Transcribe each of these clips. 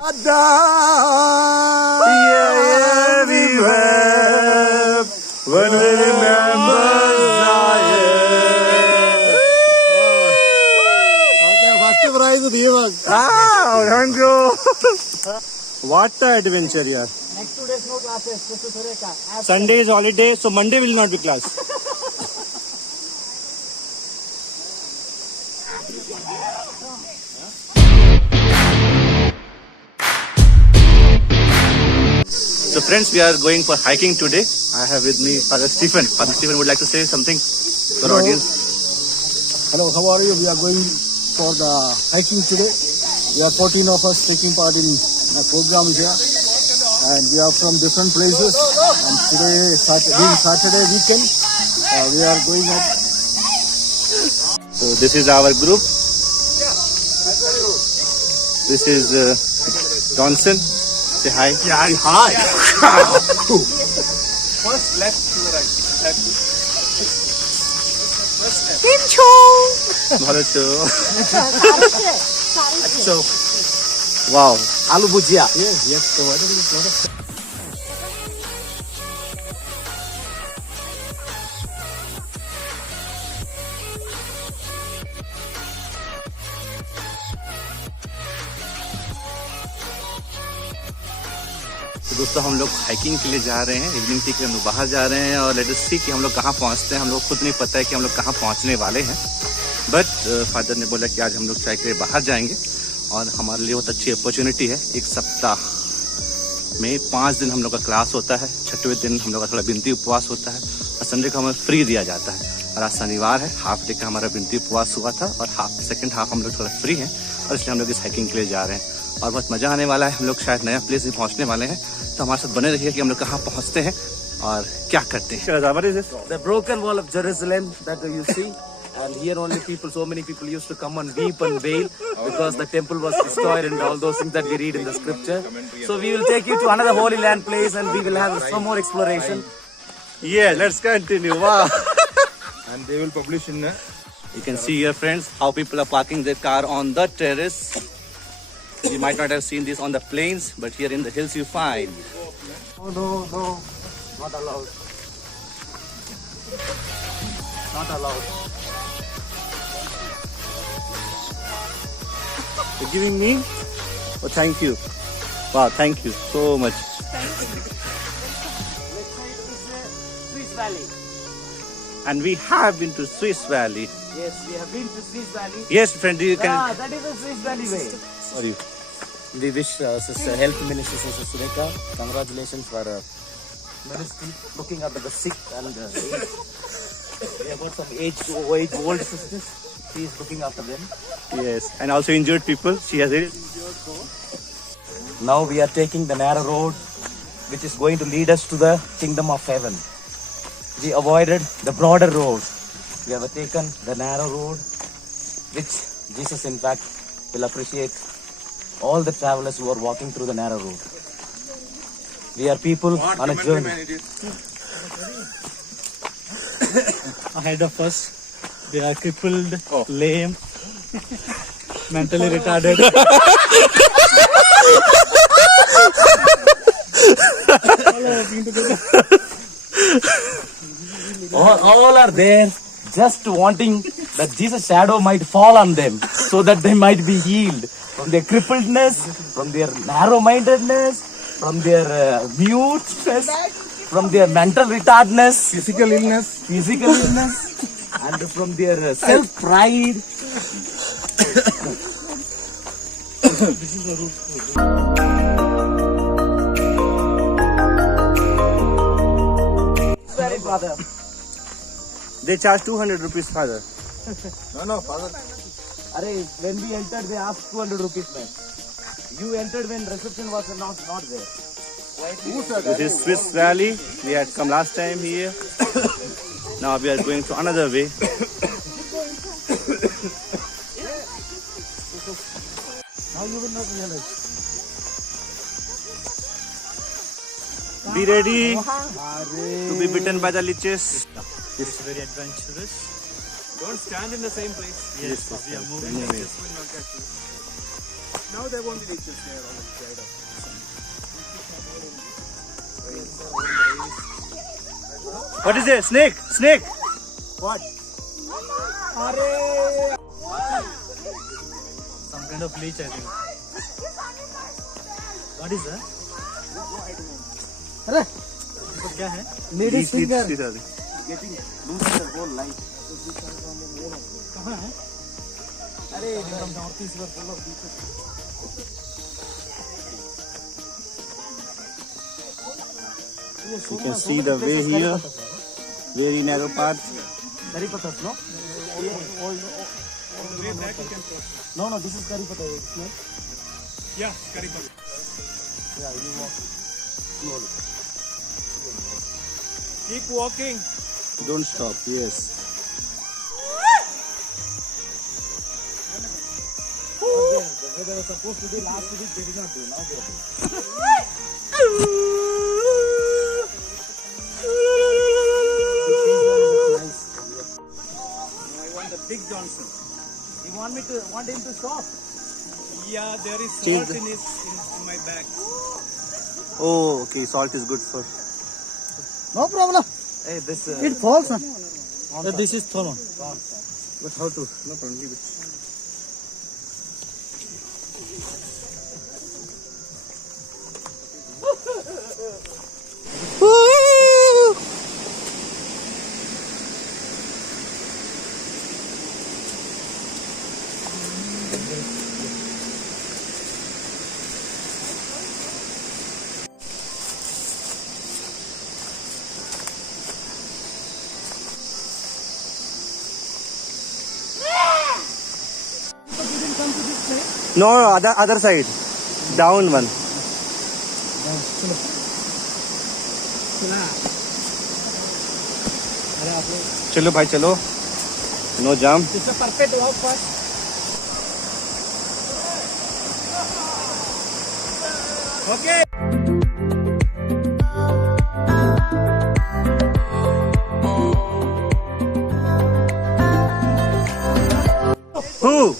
Thank you. What an adventure, yeah. Next 2 days no classes. This is Sureka. Sunday is holiday, so Monday will not be class. So friends, we are going for hiking today. I have with me Father Stephen. Father Stephen would like to say something to our audience. Hello, how are you? We are going for the hiking today. We are 14 of us taking part in a program here. And we are from different places. And today, being Saturday weekend, we are going up. So this is our group. This is Johnson. Say hi. Yeah, hi. First left to the right. So, Wow. aloo bhujia. Yes. So I don't know. तो दोस्तों हम लोग hiking के लिए जा रहे हैं। Evening tea के लिए हम लोग बाहर जा रहे हैं और लेट अस सी कि हम लोग कहाँ पहुँचते हैं। हम लोग खुद नहीं पता है कि हम लोग कहाँ पहुँचने वाले हैं। बट फादर ने बोला कि आज हम लोग चाय के लिए बाहर जाएंगे और हमारे लिए बहुत अच्छी अपॉर्चुनिटी है। एक सप्ताह में 5 दिन हम लोग का क्लास होता है। 6वें दिन हम लोग का थोड़ा बिनती उपवास होता है और संडे को हमें फ्री दिया जाता है। और आज शनिवार है, हाफ डे का हमारा बिनती उपवास हुआ था और सेकेंड हाफ हम लोग थोड़ा फ्री हैं और इसलिए हम लोग इस हाइकिंग के लिए जा रहे हैं और बहुत मजा आने वाला है। हम लोग शायद नया प्लेस में पहुंचने वाले हैं, तो हमारे साथ बने रहिए कि हम लोग कहाँ पहुंचते हैं और क्या करते हैं। The broken wall of Jerusalem that you see. And here only so many people used to come and weep and wail because the temple was destroyed and all those things that we read in the scripture. So we will take you to another Holy Land place and we will have some more exploration. Yeah, let's continue. Wow. And they will publish in You can see here, friends, how people are parking their car on the terrace. You might not have seen this on the plains, but here in the hills you find. Oh, no, not allowed. Not allowed. You're giving me? Oh, thank you. Wow, thank you so much. Swiss Valley. And we have been to Swiss Valley. Yes, we have been to Swiss Valley. Yes, friend, you can. Yeah, that is the Swiss Valley way. Sorry. We wish Sister Health Minister Sister Sureka congratulations for ministry looking after the sick and we have got some old sisters. She is looking after them. Yes, and also injured people. She has it. Now we are taking the narrow road which is going to lead us to the kingdom of heaven. We avoided the broader road. We have taken the narrow road which Jesus in fact will appreciate all the travelers who are walking through the narrow road. We are people on a journey. Ahead of us, they are crippled, lame, mentally retarded. all are there just wanting that Jesus' shadow might fall on them so that they might be healed from their crippledness, from their narrow-mindedness, from their muteness, from their mental retardedness, physical illness, and from their self-pride. This is the route. Very father. They charge 200 rupees, father. No, father. When we entered, they asked 200 rupees, man. You entered when reception was not there. This is Swiss Valley. We had come last time here. Now we are going to another way. Now you will not realize. Be ready to be bitten by the leeches. It's very adventurous. Don't stand in the same place. Yes, we are moving. This will not get you. Now there won't be leeches there already dried up. What is it? Snake? Snake? What? Some kind of leech, I think. What is that? अरे तो क्या है? Ladies finger Getting loose in the whole life. कहाँ है? अरे north east were full of beaches You can see the way here. Very narrow path. Karipatas, no? No, this is Karipatas. Yeah, Karipata. Yeah, you walk slowly. Keep walking. Don't stop. Yes. The way they were supposed to do last week, they did not do. Now they are doing. I want the big Johnson. You want him to stop? Yeah, there is Change salt the- in my bag. Oh, okay. Salt is good for. No problem Hey, this. It falls This is Thonon. But how to? No problem. Leave it. No, other side. Down one. चलो भाई चलो. No jump. It's a perfect walk for Okay. Who?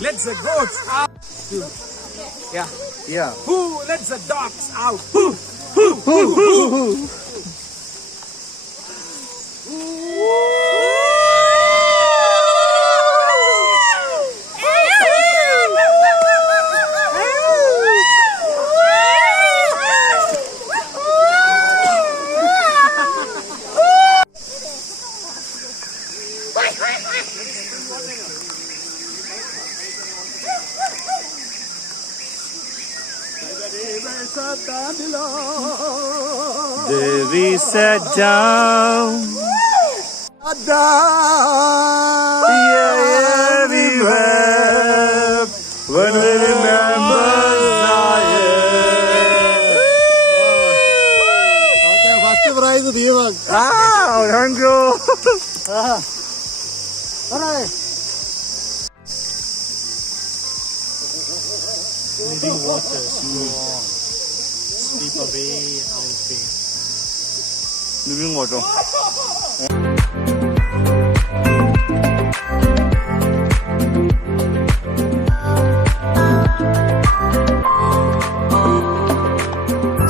Let's the goats out. Yeah. Who lets the dogs out? There we sat down. Yeah, we wept when we remember Zion. Okay, first prize Deepak. Ah, thank you. Alright. Needing water. Go on. Sleep away. Outing. Living water.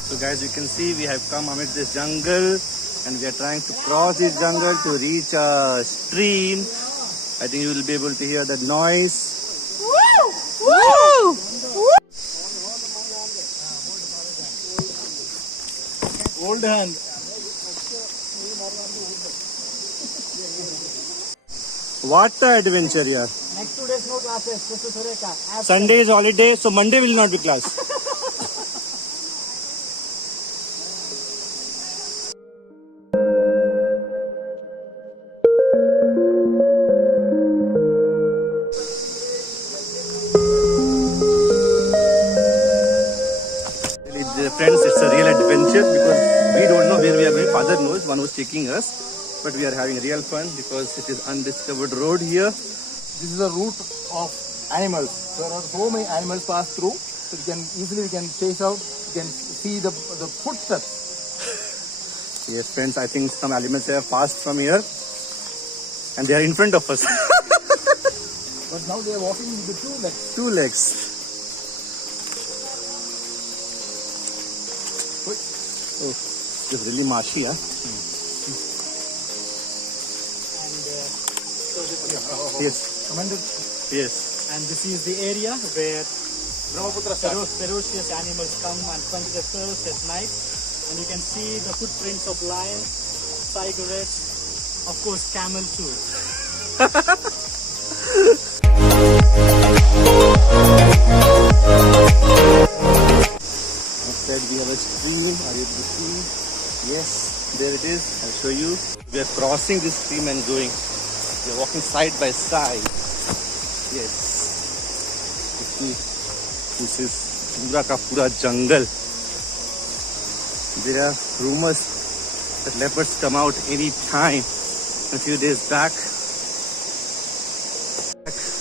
So guys, you can see we have come amid this jungle and we are trying to cross this jungle to reach a stream. I think you will be able to hear the noise. Old hand. What a adventure, yeah. Next 2 days no classes. Just to Sureka. Sunday is holiday, so Monday will not be class. Friends, it's a real adventure because we don't know where we are going. Father knows, one was taking us, but we are having real fun because it is undiscovered road here. This is a route of animals. There are so many animals pass through, so we can chase out. You can see the footsteps Yes, friends, I think some elements have passed from here and they are in front of us. But now they are walking with the 2 legs. 2 legs. Oh, it's really marshy, huh? Yes. Commander. Yes. And this is the area where ferocious animals come and quench their thirst at night. And you can see the footprints of lions, tigers, of course camel too. Outside we have a stream. Are you able to see? Yes, there it is. I'll show you. We are crossing this stream and going. We are walking side by side. Yes. You see, this is pura ka pura jungle. There are rumors that leopards come out any time. A few days back,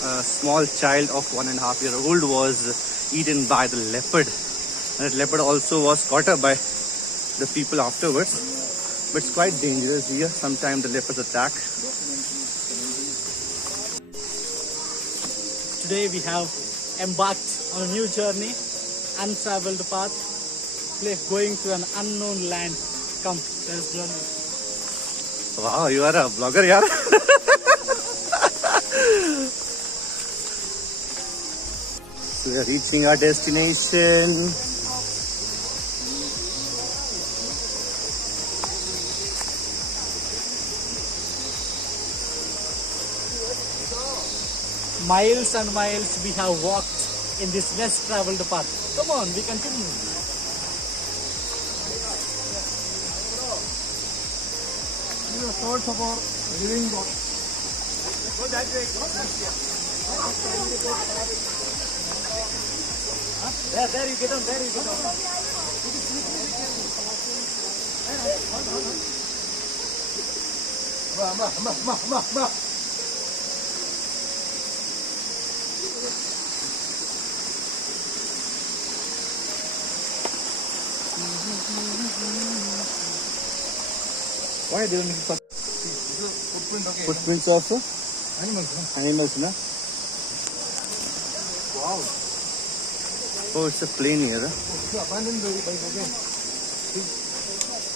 a small child of 1.5-year-old was eaten by the leopard. And that leopard also was caught up by the people afterwards. But it's quite dangerous here. Sometimes the leopards attack. Today we have embarked on a new journey, untraveled path, going to an unknown land. Come, let's journey. Wow, you are a vlogger, yaar. So we are reaching our destination. Miles and miles we have walked in this less traveled path. Come on, we continue. These are the source of our living God. There you get on, there you get on. Ma. Why didn't you put Footprint, okay. footprints of Animals, no? animals, na? Wow. Oh, it's a plane here. Huh? So abandoned by again.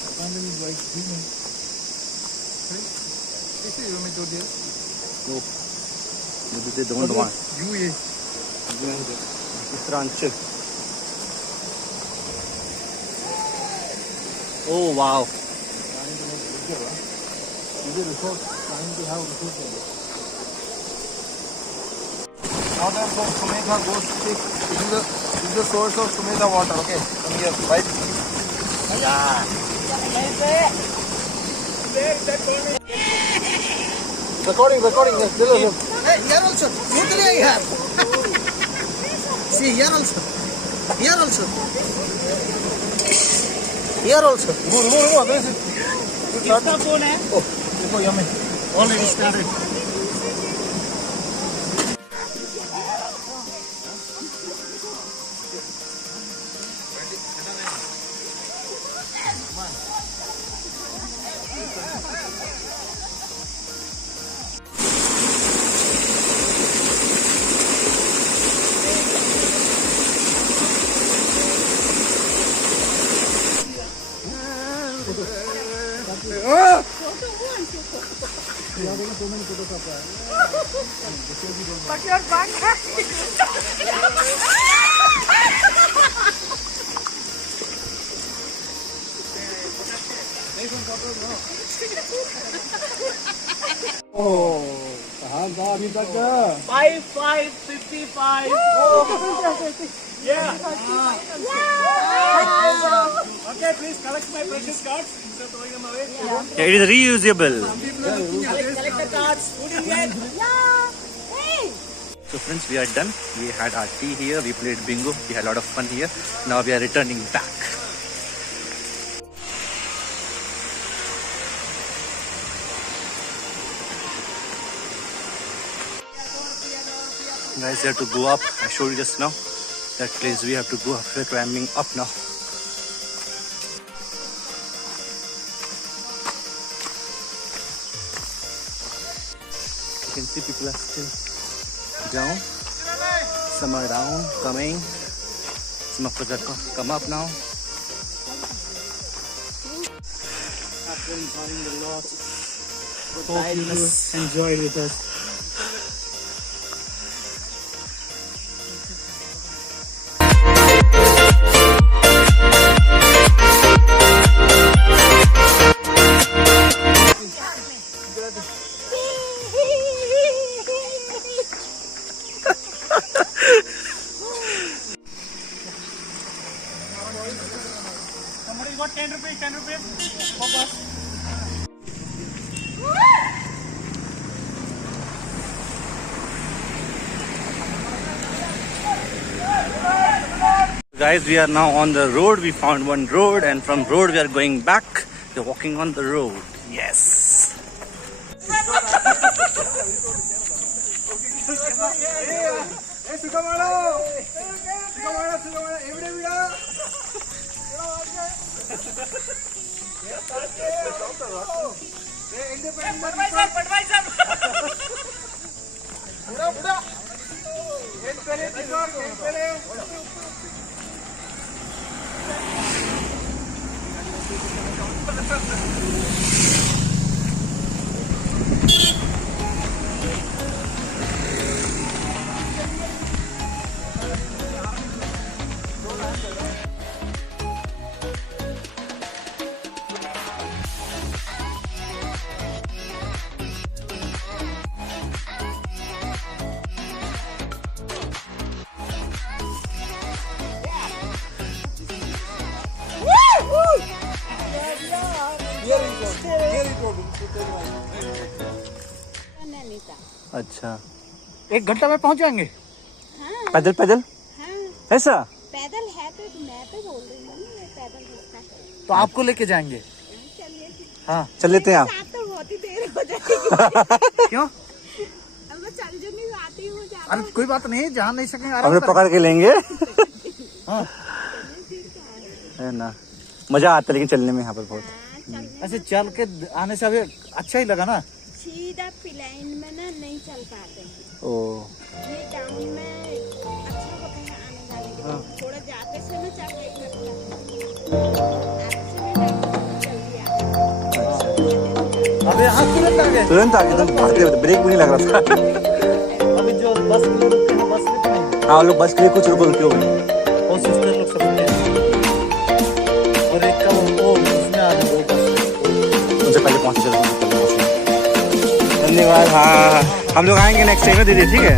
Abandoned by human. This is you to there. No. Maybe they don't want. UA. Uttaranchal. Oh, wow. Is a resort trying to have resources. Now that for Sumedha goes to take, this is the source of Sumedha water, okay? From here, right? Recording, yes, this is Hey, here also. Totally here. See, here also. Here also. Here also. Move, this is. किसका phone है? देखो yummy. Already started. Oh, कहाँ था अभी तक? 5555. Yeah. Okay, please collect my precious cards instead of throwing them away. Yeah, it is reusable. Collect the cards. Put in it. So friends, we are done. We had our tea here. We played bingo. We had a lot of fun here. Now we are returning back. Guys, we have to go up. I showed you just now. That place we have to go up. We're climbing up now. can see people are still down. Some are down, coming. Some of them come up now. I've been enjoying a lot. Hope you enjoy with us. Somebody got 10 rupees, 10 rupees. For bus. Guys, we are now on the road. We found one road, and from road we are going back. We're walking on the road. Yes. अच्छा, 1 घंटा में पहुंच जाएंगे। हाँ, पैदल पैदल हाँ, ऐसा? पैदल है तो मैं तो बोल रही हूँ ना, ये पैदल रास्ता है। तो आपको लेके जाएंगे। चलिए फिर। हाँ, चल लेते हैं आप। साथ तो बहुत ही देर हो जाएगी। क्यों? अब मैं चल जो नहीं आती हूँ ज्यादा। अरे कोई बात नहीं, जा नहीं सकेंगे हमने आराम से। पकड़ के लेंगे। हाँ, है ना, मजा आता है लेकिन चलने में यहाँ पर बहुत। हाँ, चलने ऐसे चल के आने से अभी अच्छा ही लगा ना। सीधा प्लेन में ना नहीं चल पाते हैं। ओ, ये टाउन में अच्छा होता है आने जाने के लिए। थोड़ा जाते से ना चल रही लगता है। अबे यहाँ तुरंत आ गए। तुरंत आगे एकदम भागते ब्रेक भी नहीं लग रहा था। अभी जो बस के लिए रुकते हैं, बस रुकते हैं। हाँ, लोग बस के लिए कुछ रुके हुए हैं। और सिस्टर लोग सब रुकते हैं। और एक का वो उसमें आ रहे 2 बस। उनसे पहले पहुँचे चलो। धन्यवाद। हाँ, हम लोग आएंगे नेक्स्ट टाइम में दीदी, ठीक है।